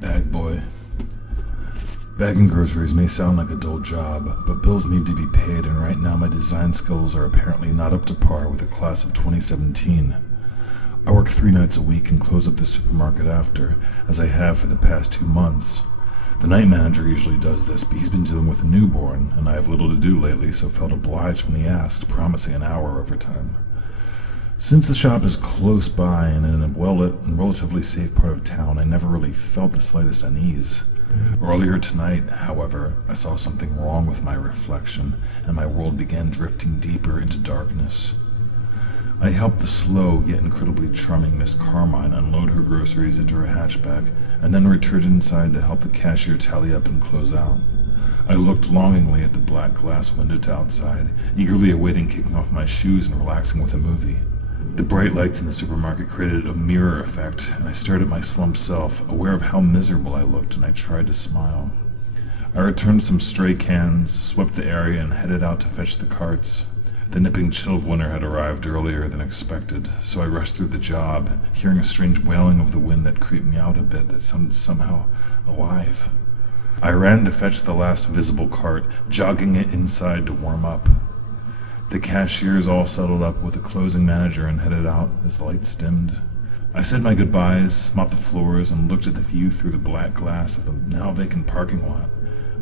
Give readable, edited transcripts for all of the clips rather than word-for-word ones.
Bag boy. Bagging groceries may sound like a dull job, but bills need to be paid, and right now my design skills are apparently not up to par with the class of 2017. I work 3 nights a week and close up the supermarket after, as I have for the past 2 months. The night manager usually does this, but he's been dealing with a newborn, and I have little to do lately, so felt obliged when he asked, promising an hour overtime. Since the shop is close by and in a well-lit and relatively safe part of town, I never really felt the slightest unease. Earlier tonight, however, I saw something wrong with my reflection, and my world began drifting deeper into darkness. I helped the slow yet incredibly charming Miss Carmine unload her groceries into her hatchback, and then returned inside to help the cashier tally up and close out. I looked longingly at the black glass window to outside, eagerly awaiting kicking off my shoes and relaxing with a movie. The bright lights in the supermarket created a mirror effect, and I stared at my slumped self, aware of how miserable I looked, and I tried to smile. I returned some stray cans, swept the area, and headed out to fetch the carts. The nipping chill of winter had arrived earlier than expected, so I rushed through the job, hearing a strange wailing of the wind that creeped me out a bit that sounded somehow alive. I ran to fetch the last visible cart, jogging it inside to warm up. The cashiers all settled up with the closing manager and headed out as the lights dimmed. I said my goodbyes, mopped the floors, and looked at the view through the black glass of the now vacant parking lot,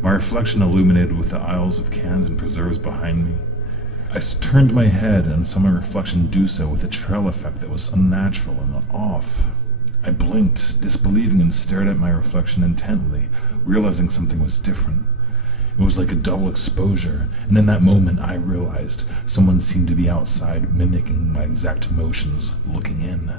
my reflection illuminated with the aisles of cans and preserves behind me. I turned my head and saw my reflection do so with a trail effect that was unnatural and off. I blinked, disbelieving, and stared at my reflection intently, realizing something was different. It was like a double exposure, and in that moment I realized someone seemed to be outside, mimicking my exact motions, looking in.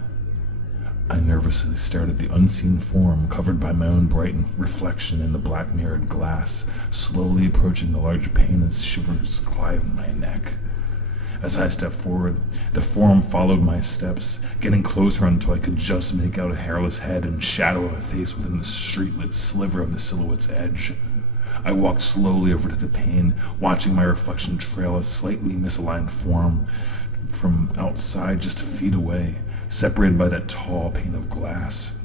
I nervously stared at the unseen form covered by my own bright reflection in the black mirrored glass, slowly approaching the large pane as shivers climbed my neck. As I stepped forward, the form followed my steps, getting closer until I could just make out a hairless head and shadow of a face within the streetlit sliver of the silhouette's edge. I walked slowly over to the pane, watching my reflection trail a slightly misaligned form from outside just feet away, separated by that tall pane of glass.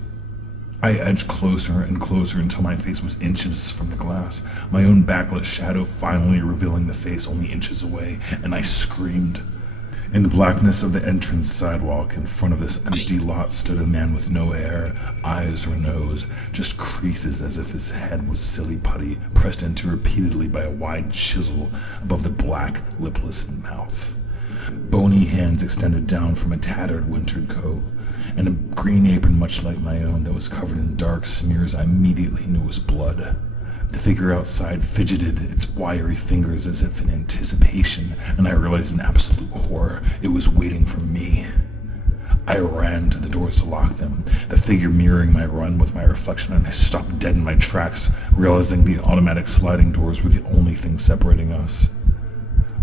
I edged closer and closer until my face was inches from the glass, my own backlit shadow finally revealing the face only inches away, and I screamed. In the blackness of the entrance sidewalk in front of this empty lot stood a man with no hair, eyes or nose, just creases as if his head was silly putty pressed into repeatedly by a wide chisel above the black, lipless mouth. Bony hands extended down from a tattered winter coat, and a green apron much like my own that was covered in dark smears I immediately knew was blood. The figure outside fidgeted its wiry fingers as if in anticipation, and I realized in absolute horror it was waiting for me. I ran to the doors to lock them, the figure mirroring my run with my reflection, and I stopped dead in my tracks, realizing the automatic sliding doors were the only thing separating us.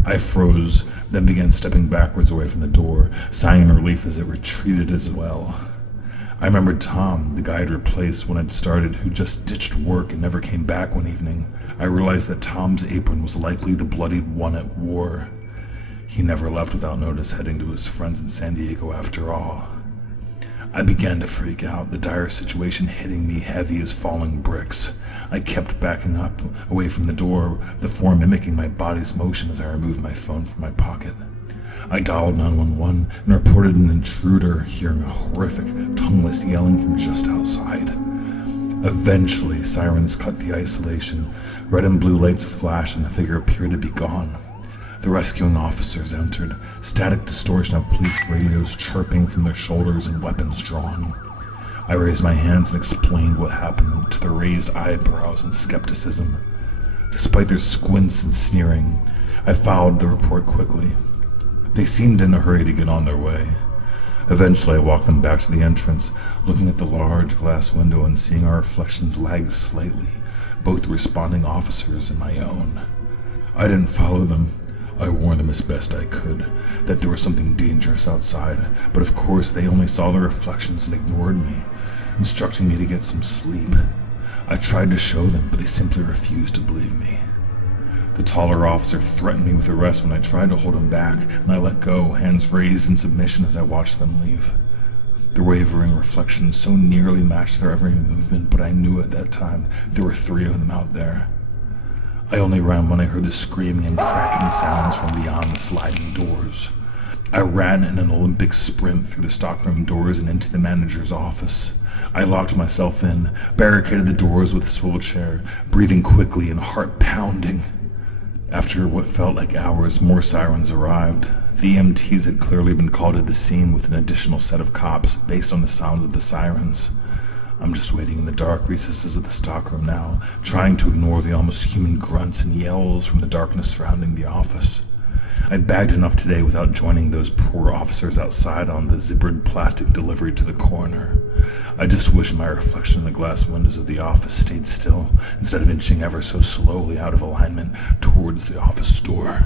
I froze, then began stepping backwards away from the door, sighing in relief as it retreated as well. I remembered Tom, the guy I'd replaced when I'd started, who just ditched work and never came back one evening. I realized that Tom's apron was likely the bloodied one at war. He never left without notice, heading to his friends in San Diego after all. I began to freak out, the dire situation hitting me heavy as falling bricks. I kept backing up, away from the door, the form mimicking my body's motion as I removed my phone from my pocket. I dialed 911 and reported an intruder, hearing a horrific, tongueless yelling from just outside. Eventually, sirens cut the isolation. Red and blue lights flashed and the figure appeared to be gone. The rescuing officers entered, static distortion of police radios chirping from their shoulders and weapons drawn. I raised my hands and explained what happened to their raised eyebrows and skepticism. Despite their squints and sneering, I followed the report quickly. They seemed in a hurry to get on their way. Eventually, I walked them back to the entrance, looking at the large glass window and seeing our reflections lag slightly, both the responding officers and my own. I didn't follow them. I warned them as best I could that there was something dangerous outside, but of course they only saw the reflections and ignored me, instructing me to get some sleep. I tried to show them, but they simply refused to believe me. The taller officer threatened me with arrest when I tried to hold him back, and I let go, hands raised in submission as I watched them leave. The wavering reflections so nearly matched their every movement, but I knew at that time there were 3 of them out there. I only ran when I heard the screaming and cracking sounds from beyond the sliding doors. I ran in an Olympic sprint through the stockroom doors and into the manager's office. I locked myself in, barricaded the doors with a swivel chair, breathing quickly and heart pounding. After what felt like hours, more sirens arrived. The EMTs had clearly been called to the scene with an additional set of cops based on the sounds of the sirens. I'm just waiting in the dark recesses of the stockroom now, trying to ignore the almost human grunts and yells from the darkness surrounding the office. I bagged enough today without joining those poor officers outside on the zippered plastic delivery to the coroner. I just wish my reflection in the glass windows of the office stayed still, instead of inching ever so slowly out of alignment towards the office door.